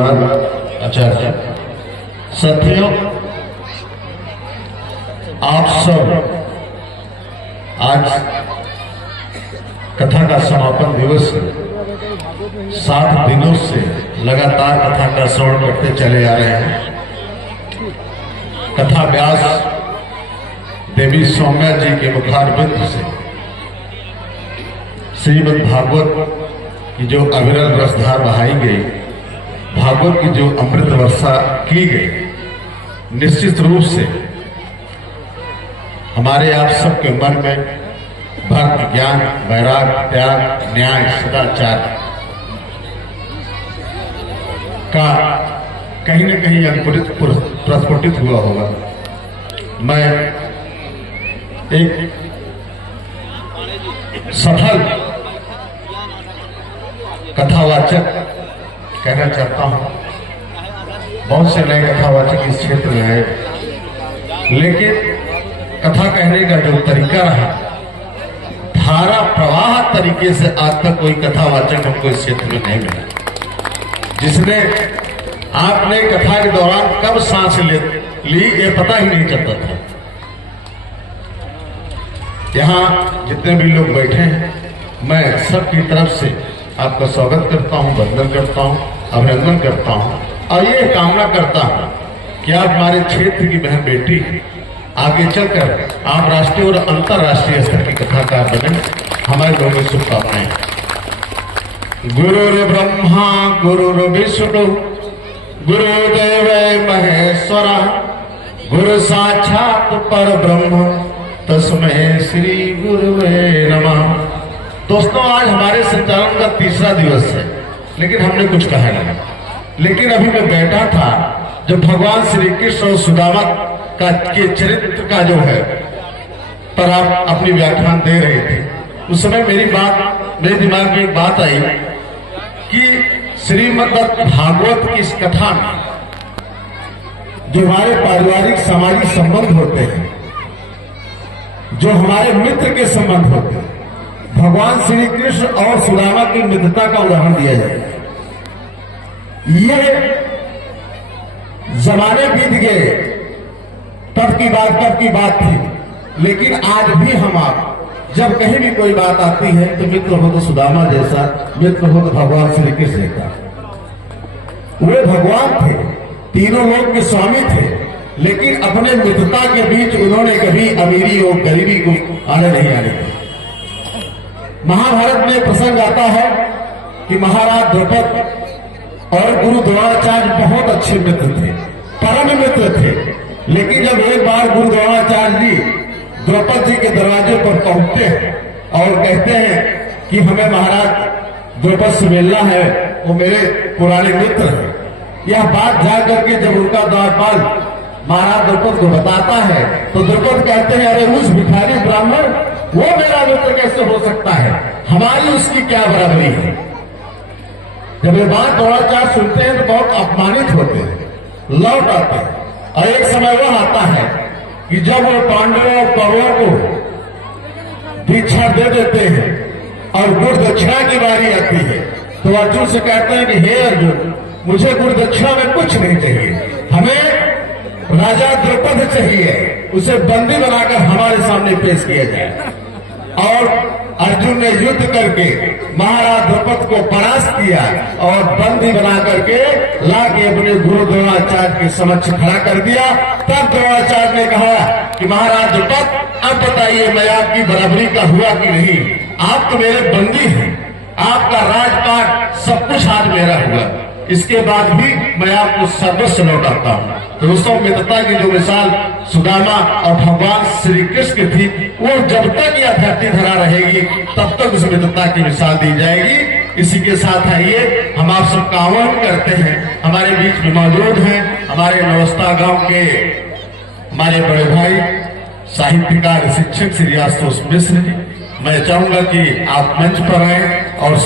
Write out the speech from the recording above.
धन्यवाद आचार्य। साथियों, आप सब आज कथा का समापन दिवस है। 7 दिनों से लगातार कथा का श्रवण करते चले आ रहे हैं। कथा व्यास देवी सौम्या जी के मुखारबिंद से श्रीमद् भागवत की जो अविरल रसधार बहाई गई, भागवत की जो अमृत वर्षा की गई, निश्चित रूप से हमारे आप सबके मन में भक्ति, ज्ञान, वैराग्य, त्याग, न्याय, सदाचार का कहीं न कहीं अंकुरित प्रस्फुटित हुआ होगा। मैं एक सफल कथावाचक कहना चाहता हूं। बहुत से नए कथावाचक इस क्षेत्र में है, लेकिन कथा कहने का जो तरीका है, धारा प्रवाह तरीके से आज तक कोई कथावाचक हमको इस क्षेत्र में नहीं मिला, जिसने आपने कथा के दौरान कब सांस ली ये पता ही नहीं चलता था। यहाँ जितने भी लोग बैठे हैं, मैं सबकी तरफ से आपका स्वागत करता हूँ, वंदन करता हूँ, अभिनंदन करता हूँ और ये कामना करता हूँ कि आप हमारे क्षेत्र की बहन बेटी आगे चलकर आप राष्ट्रीय और अंतर्राष्ट्रीय स्तर की कथाकार बने। हमारे लोगों की शुभकामनाएं। गुरुर् ब्रह्मा गुरुर्विष्णु गुरुदेव महेश्वर गुरु साक्षात पर ब्रह्म तस्मै श्री गुरुवे नमः। दोस्तों, आज हमारे संचालन का 3रा दिवस है, लेकिन हमने कुछ कहा नहीं। लेकिन अभी मैं बैठा था जब भगवान श्री कृष्ण और सुदामा के चरित्र का जो है पर आप अपनी व्याख्यान दे रहे थे, उस समय मेरे दिमाग में एक बात आई कि श्रीमद् भागवत की इस कथा में जो हमारे पारिवारिक सामाजिक संबंध होते हैं, जो हमारे मित्र के संबंध होते हैं, भगवान श्री कृष्ण और सुदामा की मित्रता का उदाहरण दिया जाए। ये जमाने बीत गए, तब की बात थी, लेकिन आज भी हम आप जब कहीं भी कोई बात आती है तो मित्र हो तो सुदामा जैसा, मित्र हो तो भगवान श्री कृष्ण का। वे भगवान थे, तीनों लोक के स्वामी थे, लेकिन अपने मित्रता के बीच उन्होंने कभी अमीरी और गरीबी को आने नहीं आने दिया। महाभारत में प्रसंग आता है कि महाराज द्रौपद और गुरु द्रोणाचार्य बहुत अच्छे मित्र थे, परम मित्र थे। लेकिन जब एक बार गुरु द्रोणाचार्य जी द्रौपद जी के दरवाजे पर पहुंचते हैं और कहते हैं कि हमें महाराज द्रौपद से मिलना है, वो मेरे पुराने मित्र हैं। यह बात जाकर के जब उनका द्वारपाल महाराज द्रौपद को बताता है तो द्रौपद कहते हैं, अरे उस भिखारी ब्राह्मण वो मेरा मित्र कैसे हो सकता है, हमारी उसकी क्या बराबरी है। जब ये बात द्रोणाचार्य सुनते हैं तो बहुत अपमानित होते हैं, लौट आते हैं। और एक समय वह आता है कि जब वो पांडवों और कौरवों को दीक्षा दे देते हैं और गुरु दक्षिणा की बारी आती है तो अर्जुन से कहते हैं कि हे अर्जुन, मुझे गुरु दक्षिणा में कुछ नहीं चाहिए, हमें राजा द्रौपद चाहिए, उसे बंदी बनाकर हमारे सामने पेश किया जाए। और अर्जुन ने युद्ध करके महाराज द्रौपद को परास्त किया और बंदी बना करके लाके अपने गुरु द्रोणाचार्य के समक्ष खड़ा कर दिया। तब द्रोणाचार्य ने कहा कि महाराज द्रौपद, अब बताइए मैं आपकी बराबरी का हुआ कि नहीं, आप तो मेरे बंदी हैं, आपका राजपाट सब कुछ आज मेरा हुआ, इसके बाद भी मैं आपको सर्वस्व लौटाता हूं। तो दोस्तों, मित्रता की जो मिसाल सुदामा और भगवान श्री कृष्ण की थी, वो जब तक यह धरती धरा रहेगी तब तक उस मित्रता की मिसाल दी जाएगी। इसी के साथ आइए हम आप सबका आह्वान करते हैं। हमारे बीच में मौजूद हैं हमारे नवस्था गांव के हमारे बड़े भाई साहित्यकार शिक्षक श्री आशुतोष मिश्र जी। मैं चाहूंगा कि आप मंच पर आए और